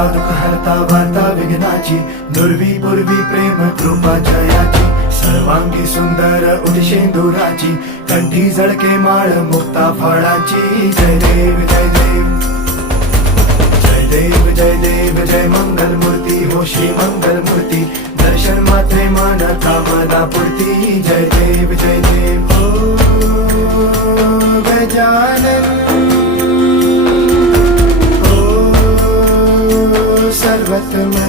हरता दुःख हरता वार्ता विघ्नाची, दुर्वी पूर्वी प्रेम कृपा जयाची, सर्वांगी सुंदर उदिशेंदुराची, कंठी झळके माळ मुक्ता फळाची. जय देव जय देव जय देव जय देव जय मंगल मूर्ती हो श्री मंगल मूर्ती, दर्शन मात्रे मन कामना पूर्ती. जय देव जय देव हो गजानन हो सर्वतमन.